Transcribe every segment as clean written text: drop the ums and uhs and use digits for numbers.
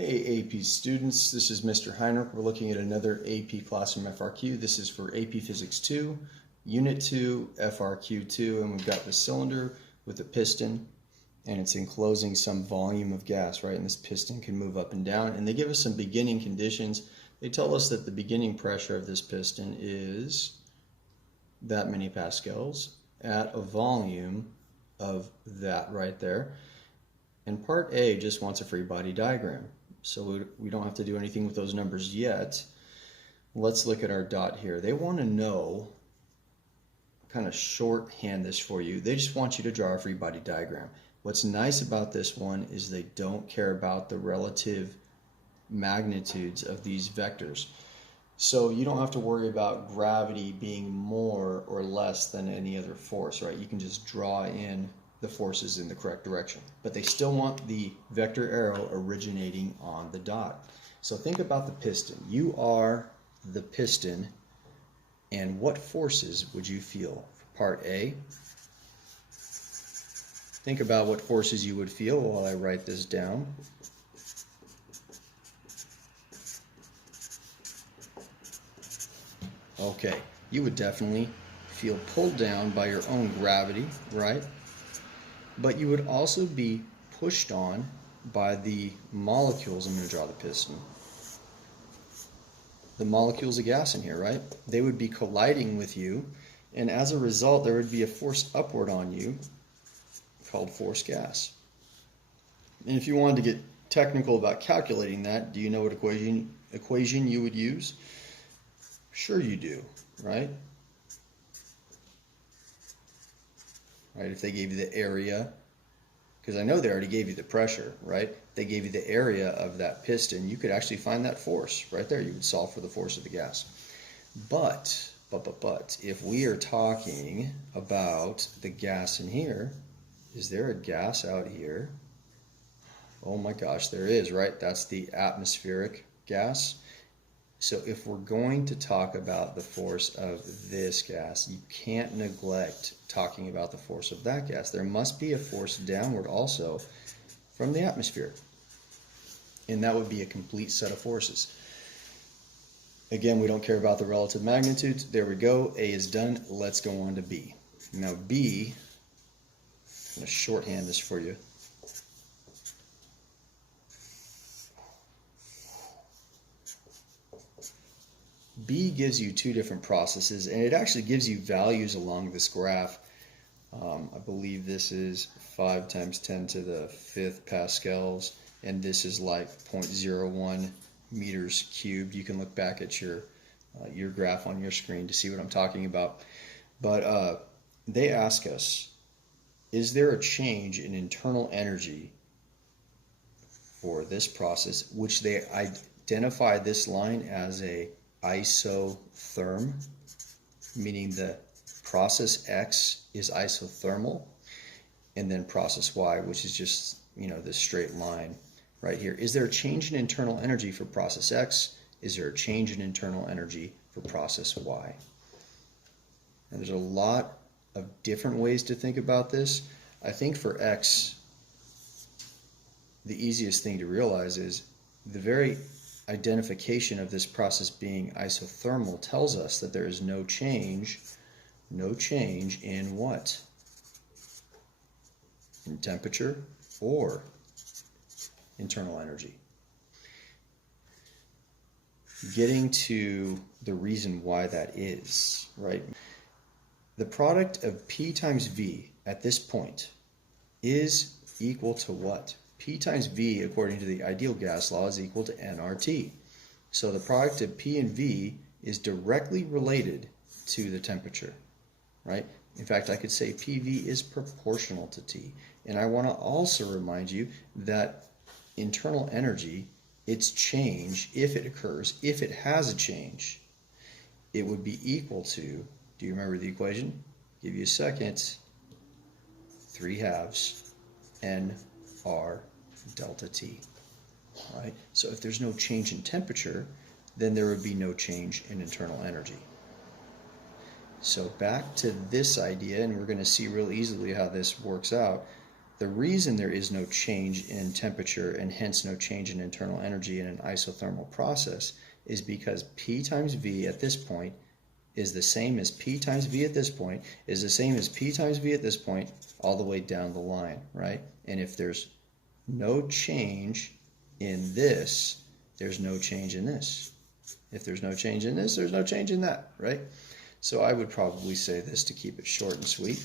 Hey AP students, this is Mr. Heinrich. We're looking at another AP class from FRQ. This is for AP Physics 2, Unit 2, FRQ 2, and we've got the cylinder with a piston, and it's enclosing some volume of gas, right? And this piston can move up and down, and they give us some beginning conditions. They tell us that the beginning pressure of this piston is that many pascals at a volume of that right there. And part A just wants a free body diagram. So we don't have to do anything with those numbers yet. Let's look at our dot here. They want to know, kind of shorthand this for you, they just want you to draw a free body diagram. What's nice about this one is they don't care about the relative magnitudes of these vectors. So you don't have to worry about gravity being more or less than any other force, right? You can just draw in the forces in the correct direction, but they still want the vector arrow originating on the dot. So think about the piston. You are the piston, and what forces would you feel? For part A, think about what forces you would feel while I write this down. Okay, you would definitely feel pulled down by your own gravity, right? But you would also be pushed on by the molecules. I'm going to draw the piston. The molecules of gas in here, right? They would be colliding with you, and as a result, there would be a force upward on you called force gas. And if you wanted to get technical about calculating that, do you know what equation you would use? Sure you do, right? Right, if they gave you the area, because I know they already gave you the pressure, right? They gave you the area of that piston. You could actually find that force right there. You would solve for the force of the gas. But, if we are talking about the gas in here, is there a gas out here? Oh my gosh, there is, right? That's the atmospheric gas. So if we're going to talk about the force of this gas, you can't neglect talking about the force of that gas. There must be a force downward also from the atmosphere. And that would be a complete set of forces. Again, we don't care about the relative magnitudes. There we go. A is done. Let's go on to B. Now B, I'm going to shorthand this for you. B gives you two different processes, and it actually gives you values along this graph. I believe this is 5 times 10 to the 5th pascals, and this is like 0.01 meters cubed. You can look back at your graph on your screen to see what I'm talking about. But they ask us, is there a change in internal energy for this process, which they identify this line as a isotherm, meaning the process X is isothermal, and then process Y, which is just, this straight line right here. Is there a change in internal energy for process X? Is there a change in internal energy for process Y? And there's a lot of different ways to think about this. I think for X, the easiest thing to realize is the very identification of this process being isothermal tells us that there is no change in what? In temperature or internal energy. Getting to the reason why that is, right? The product of P times V at this point is equal to what? P times V, according to the ideal gas law, is equal to nRT. So the product of P and V is directly related to the temperature, right? In fact, I could say PV is proportional to T. And I want to also remind you that internal energy, its change, if it occurs, if it has a change, it would be equal to, do you remember the equation? Give you a second. 3/2 nR delta T, right? So if there's no change in temperature, then there would be no change in internal energy. So back to this idea, and we're going to see real easily how this works out. The reason there is no change in temperature and hence no change in internal energy in an isothermal process is because P times V at this point is the same as P times V at this point, is the same as P times V at this point, all the way down the line, right? And if there's no change in this, there's no change in this. If there's no change in this, there's no change in that, right? So I would probably say this to keep it short and sweet.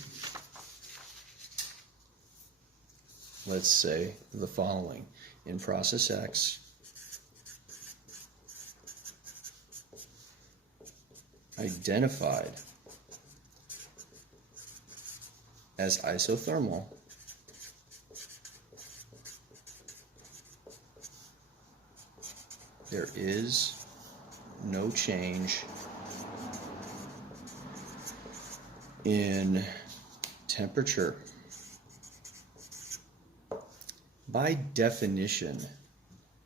Let's say the following. In process X, identified as isothermal, there is no change in temperature. By definition,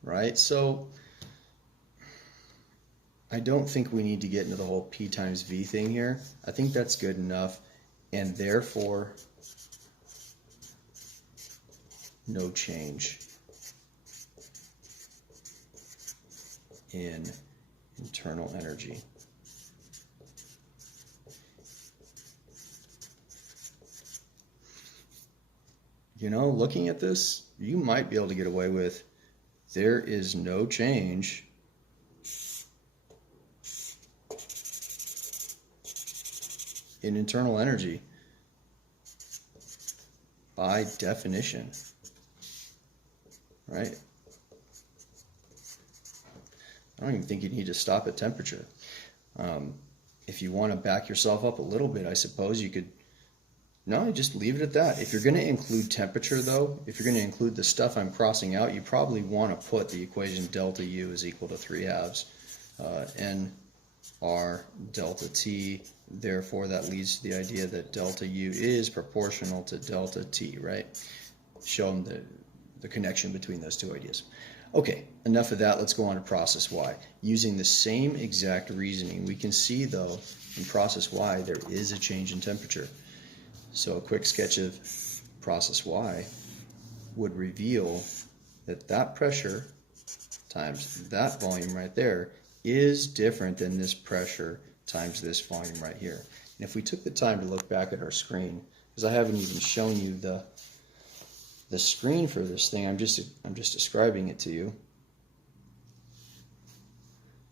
right? So I don't think we need to get into the whole P times V thing here. I think that's good enough, and therefore no change in internal energy. You know, looking at this, you might be able to get away with there is no change in internal energy by definition, right? I don't even think you need to stop at temperature. If you want to back yourself up a little bit, I suppose you could, no, just leave it at that. If you're going to include temperature, though, if you're going to include the stuff I'm crossing out, you probably want to put the equation delta U is equal to 3/2 N R delta T. Therefore, that leads to the idea that delta U is proportional to delta T, right? Show them the connection between those two ideas. Okay, enough of that. Let's go on to process Y. Using the same exact reasoning, we can see, though, in process Y, there is a change in temperature. So a quick sketch of process Y would reveal that that pressure times that volume right there is different than this pressure times this volume right here. And if we took the time to look back at our screen, because I haven't even shown you the screen for this thing, I'm just describing it to you.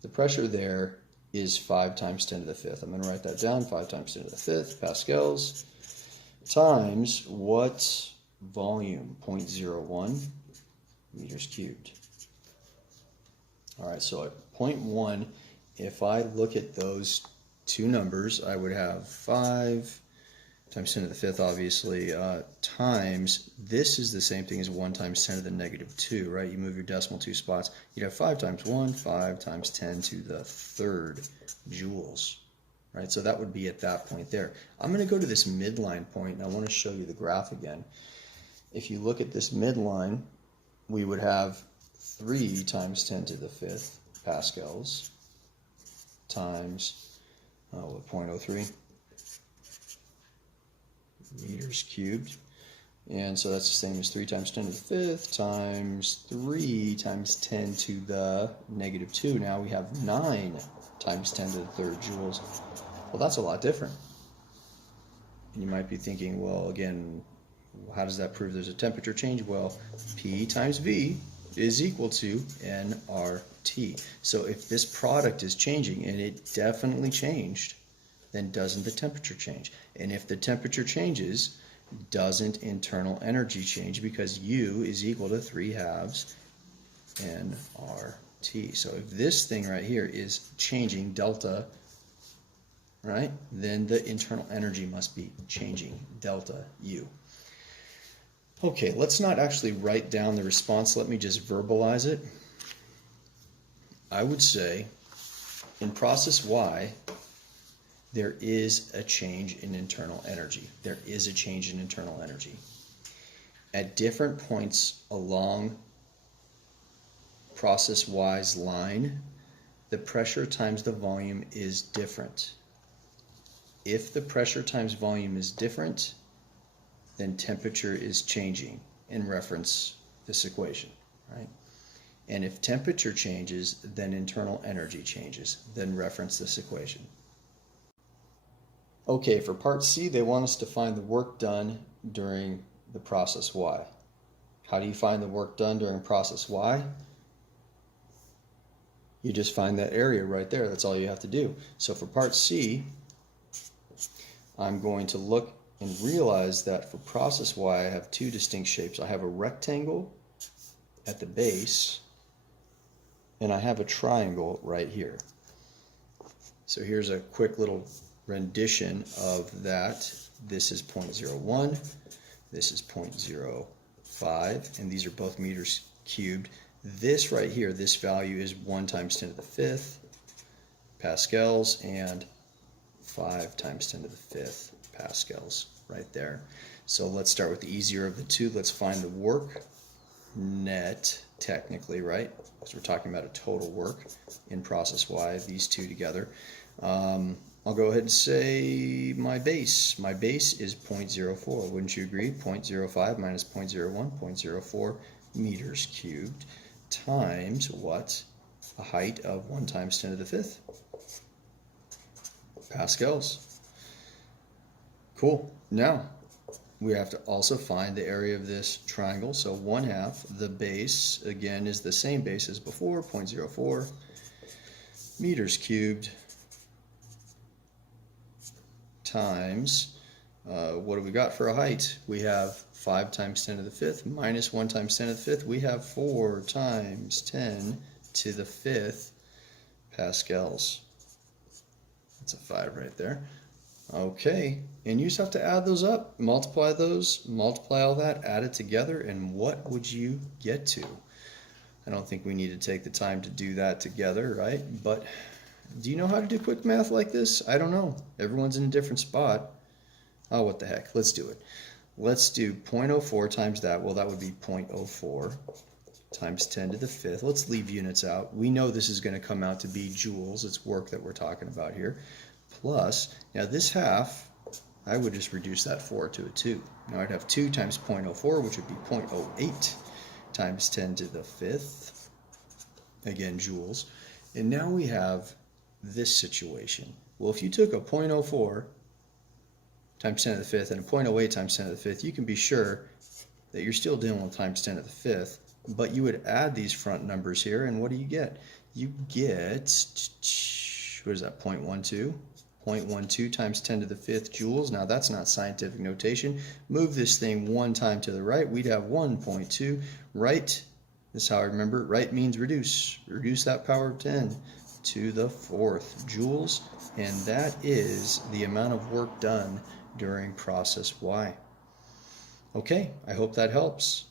The pressure there is 5 times 10 to the 5th. I'm going to write that down, 5 times 10 to the 5th pascals, times what volume? 0.01 meters cubed. All right, so at 0.1, if I look at those two numbers, I would have 5 times 10 to the 5th, obviously, times, this is the same thing as 1 times 10 to the negative 2, right? You move your decimal 2 spots. You'd have 5 times 1, 5 times 10 to the 3rd joules, right? So that would be at that point there. I'm going to go to this midline point, and I want to show you the graph again. If you look at this midline, we would have 3 times 10 to the 5th pascals times 0.03 meters cubed. And so that's the same as 3 times 10 to the 5th times 3 times 10 to the negative 2. Now we have 9 times 10 to the 3rd joules. Well, that's a lot different. And you might be thinking, well, again, how does that prove there's a temperature change? Well, P times V is equal to nRT. So if this product is changing, and it definitely changed, then doesn't the temperature change? And if the temperature changes, doesn't internal energy change, because U is equal to 3/2 nRT. So if this thing right here is changing delta, right, then the internal energy must be changing delta U. Okay, let's not actually write down the response. Let me just verbalize it. I would say in process Y, there is a change in internal energy. There is a change in internal energy. At different points along process Y's line, the pressure times the volume is different. If the pressure times volume is different, then temperature is changing in reference this equation, right? And if temperature changes, then internal energy changes, then reference this equation. Okay, for part C, they want us to find the work done during the process Y. How do you find the work done during process Y? You just find that area right there. That's all you have to do. So for part C, I'm going to look and realize that for process Y, I have two distinct shapes. I have a rectangle at the base, and I have a triangle right here. So here's a quick little rendition of that. This is 0.01, this is 0.05, and these are both meters cubed. This right here, this value is 1 times 10 to the 5th pascals, and 5 times 10 to the 5th pascals right there. So let's start with the easier of the two. Let's find the work net, technically, right? Because we're talking about a total work in process Y, these two together. I'll go ahead and say my base. My base is 0.04. Wouldn't you agree? 0.05 minus 0.01, 0.04 meters cubed times what? A height of 1 times 10 to the 5th pascals. Cool. Now, we have to also find the area of this triangle. So 1/2, the base, again, is the same base as before, 0.04 meters cubed times, what do we got for a height? We have 5 times 10 to the 5th minus 1 times 10 to the 5th. We have 4 times 10 to the 5th pascals. That's a 5 right there. Okay, and you just have to add those up, multiply all that, add it together, and what would you get to? I don't think we need to take the time to do that together, right? But do you know how to do quick math like this? I don't know. Everyone's in a different spot. Oh, what the heck? Let's do it. Let's do 0.04 times that. Well, that would be 0.04 times 10 to the 5th. Let's leave units out. We know this is going to come out to be joules. It's work that we're talking about here. Plus, now this half, I would just reduce that 4 to a 2. Now I'd have 2 times 0.04, which would be 0.08 times 10 to the 5th. Again, joules. And now we have this situation. Well, if you took a 0.04 times 10 to the 5th and a 0.08 times 10 to the 5th, you can be sure that you're still dealing with times 10 to the 5th, but you would add these front numbers here, and what do you get? You get, what is that, 0.12? 0.12 times 10 to the 5th joules. Now that's not scientific notation. Move this thing 1 time to the right, we'd have 1.2. Right, this is how I remember it. Right means reduce. Reduce that power of 10 to the 4th joules, and that is the amount of work done during process Y. Okay, I hope that helps.